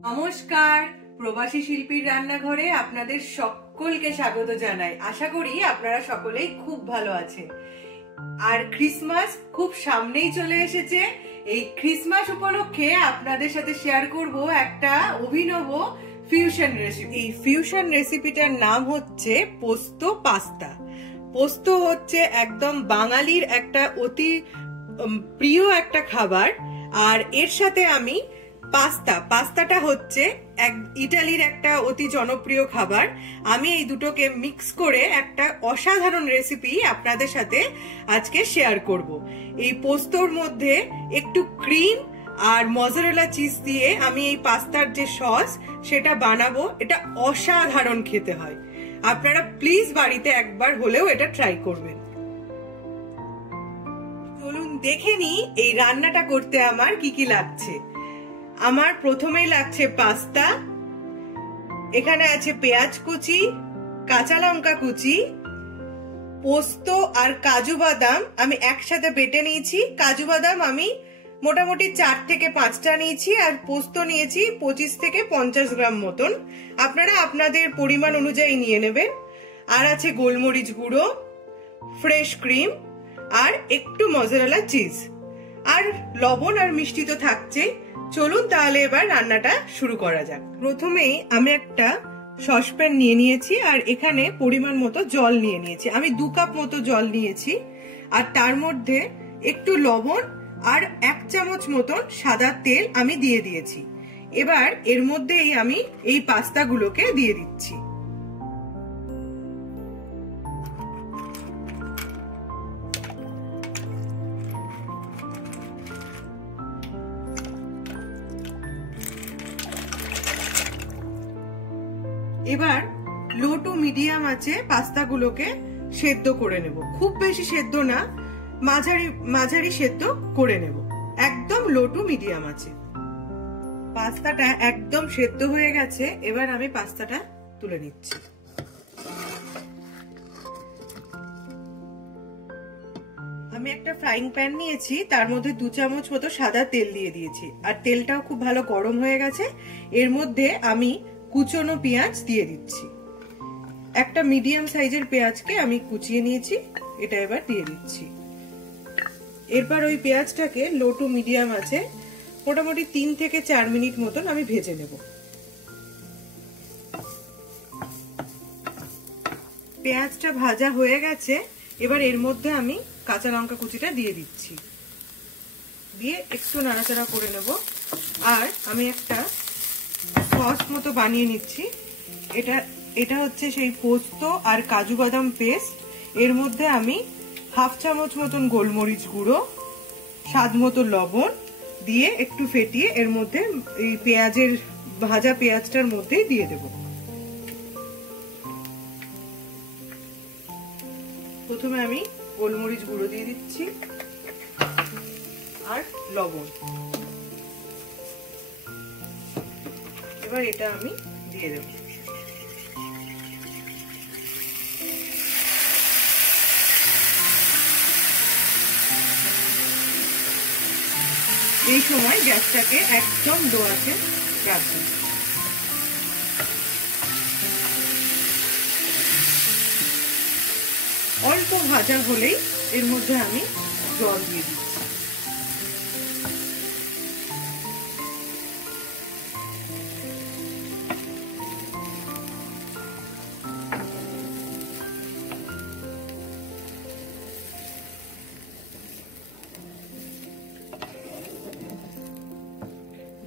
নমস্কার, প্রবাসী শিল্পীর রান্নাঘরে আপনাদের সকলকে স্বাগত জানাই। আশা করি আপনারা সকলেই খুব ভালো আছেন। আর ক্রিসমাস খুব সামনেই চলে এসেছে। এই ক্রিসমাস উপলক্ষে আপনাদের সাথে শেয়ার করব একটা অভিনব ফিউশন রেসিপি। এই ফিউশন রেসিপিটার নাম হচ্ছে পোস্ত পাস্তা। পোস্ত হচ্ছে একদম বাঙালির একটা অতি প্রিয় একটা খাবার। আর এর সাথে আমি পাস্তাটা হচ্ছে ইটালির একটা অতি জনপ্রিয় খাবার। আমি এই দুটোকে মিক্স করে একটা অসাধারণ রেসিপি আপনাদের সাথে আজকে শেয়ার করব। এই পোস্তর মধ্যে একটু ক্রিম আর মজারেলা চিজ দিয়ে আমি এই পাস্তার যে সস সেটা বানাবো। এটা অসাধারণ খেতে হয়। আপনারা প্লিজ বাড়িতে একবার হলেও এটা ট্রাই করবেন। চলুন দেখে নিই এই রান্নাটা করতে আমার কি কি লাগছে। আমার প্রথমেই লাগছে পাস্তা, এখানে আছে পেঁয়াজ কুচি, কাঁচা লঙ্কা কুচি, পোস্ত আর কাজু বাদাম আমি একসাথে বেটে নিয়েছি। কাজু বাদাম আমি মোটামুটি 4 থেকে 5টা নিয়েছি, আর পোস্ত নিয়েছি 25 থেকে 50 গ্রাম মতন। আপনারা আপনাদের পরিমাণ অনুযায়ী নিয়ে নেবেন। আর আছে গোলমরিচ গুঁড়ো, ফ্রেশ ক্রিম আর একটু মজারেলা চিজ, আর লবণ আর মিষ্টি তো থাকছে। চলুন তাহলে এবার রান্নাটা শুরু করা যাক। প্রথমেই আমি একটা সসপ্যান নিয়ে নিয়েছি, আর এখানে পরিমাণ মতো জল নিয়ে নিয়েছি। আমি 2 কাপ মতো জল নিয়েছি, আর তার মধ্যে একটু লবণ আর 1 চামচ মতন সাদা তেল আমি দিয়ে দিয়েছি। এবার এর মধ্যেই আমি এই পাস্তাগুলোকে দিয়ে দিচ্ছি। এবার লো টু মিডিয়াম আছে পাস্তাগুলোকে সেদ্ধ করে নেব। খুব বেশি সেদ্ধ না, মাঝারি সেদ্ধ করে নেব। একদম লো টু মিডিয়াম আছে। পাস্তাটা একদম সেদ্ধ হয়ে গেছে। এবার আমি পাস্তাটা তুলে নিচ্ছি। আমি একটা ফ্রাইং প্যান নিয়েছি, তার মধ্যে 2 চামচ মতো সাদা তেল দিয়ে দিয়েছি, আর তেলটাও খুব ভালো গরম হয়ে গেছে। এর মধ্যে আমি কুচনো পেঁয়াজ দিয়ে দিচ্ছি। একটা মিডিয়াম সাইজের পেঁয়াজকে আমি কুচিয়ে নিয়েছি, এটা এবার দিয়ে দিচ্ছি। এরপর ওই পেঁয়াজটাকে লো টু মিডিয়াম আছে মোটামুটি 3 থেকে 4 মিনিট মতন আমি ভেজে নেব। পেঁয়াজটা ভাজা হয়ে গেছে। এবার এর মধ্যে আমি কাঁচা লঙ্কা কুচিটা দিয়ে দিচ্ছি, দিয়ে একটু নাড়াচাড়া করে নেব। আর আমি একটা সস মতো বানিয়ে নিচ্ছি। এটা হচ্ছে সেই পোস্ত আর কাজু বাদাম পেস্ট। এর মধ্যে আমি 1/2 চামচ মতন গোলমরিচ গুঁড়ো, স্বাদ মতো লবণ দিয়ে একটু ফেটিয়ে এর মধ্যে এই ভাজা পেঁয়াজটার মধ্যে দিয়ে দেব। প্রথমে আমি গোলমরিচ গুঁড়ো দিয়ে দিচ্ছি আর লবণ। এবার এটা আমি দিয়ে দেব। এই সময় গ্যাসটাকে একদম লো আঁচে রাখবেন। অল্প ভাজা হলেই এর মধ্যে আমি জল দিয়ে দিচ্ছি।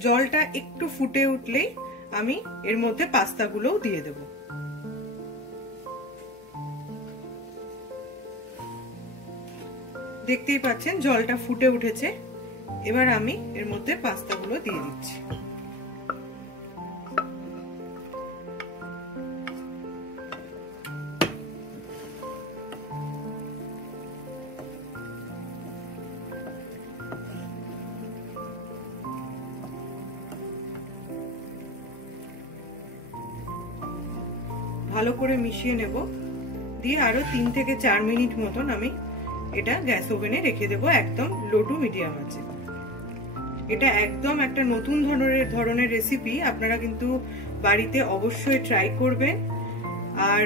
জলটা একটু ফুটে উঠলেই আমি এর মধ্যে পাস্তাগুলোও দিয়ে দেব। দেখতেই পাচ্ছেন জলটা ফুটে উঠেছে। এবার আমি এর মধ্যে পাস্তাগুলো দিয়ে দিচ্ছি। ভালো করে মিশিয়ে নেব, দিয়ে আরো 3 থেকে 4 মিনিট মতন আমি এটা গ্যাস ওভেনে রেখে দেবো একদম লো টু মিডিয়াম আছে। এটা একদম একটা নতুন ধরনের রেসিপি, আপনারা কিন্তু বাড়িতে অবশ্যই ট্রাই করবেন। আর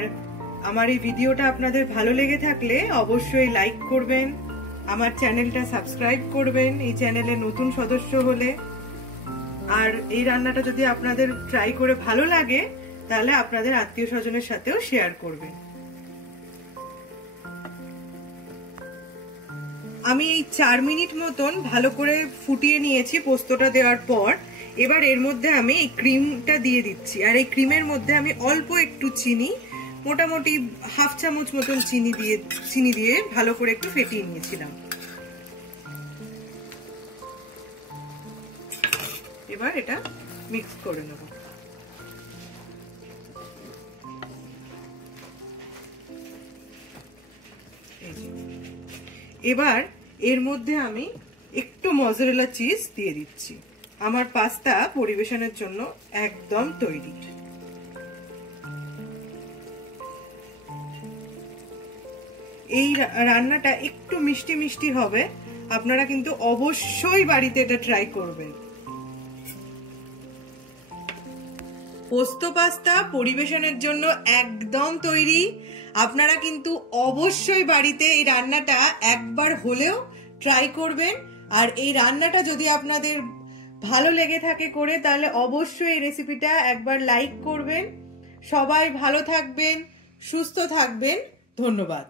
আমার এই ভিডিওটা আপনাদের ভালো লেগে থাকলে অবশ্যই লাইক করবেন, আমার চ্যানেলটা সাবস্ক্রাইব করবেন এই চ্যানেলে নতুন সদস্য হলে। আর এই রান্নাটা যদি আপনাদের ট্রাই করে ভালো লাগে তাহলে আপনাদের আত্মীয় স্বজনের সাথেও শেয়ার করবেন। আমি এই 4 মিনিট মতন ভালো করে ফুটিয়ে নিয়েছি পোস্তটা দেওয়ার পর। এবার এর মধ্যে আমি এই ক্রিমটা দিয়ে দিচ্ছি, আর এই ক্রিমের মধ্যে আমি অল্প একটু চিনি, মোটামুটি হাফ চামচ মতন চিনি দিয়ে ভালো করে একটু ফেটিয়ে নিয়েছিলাম। এবার এটা মিক্স করে নেব। এবার এর মধ্যে আমি একটু মজরেলা চিজ দিয়ে দিচ্ছি। আমার পাস্তা পরিবেশনের জন্য একদম তৈরি। এই রান্নাটা একটু মিষ্টি মিষ্টি হবে, আপনারা কিন্তু অবশ্যই বাড়িতে এটা ট্রাই করবেন। পোস্ত পাস্তা পরিবেশনের জন্য একদম তৈরি। আপনারা কিন্তু অবশ্যই বাড়িতে এই রান্নাটা একবার হলেও ট্রাই করবেন। আর এই রান্নাটা যদি আপনাদের ভালো লেগে থাকে করে, তাহলে অবশ্যই এই রেসিপিটা একবার লাইক করবেন। সবাই ভালো থাকবেন, সুস্থ থাকবেন। ধন্যবাদ।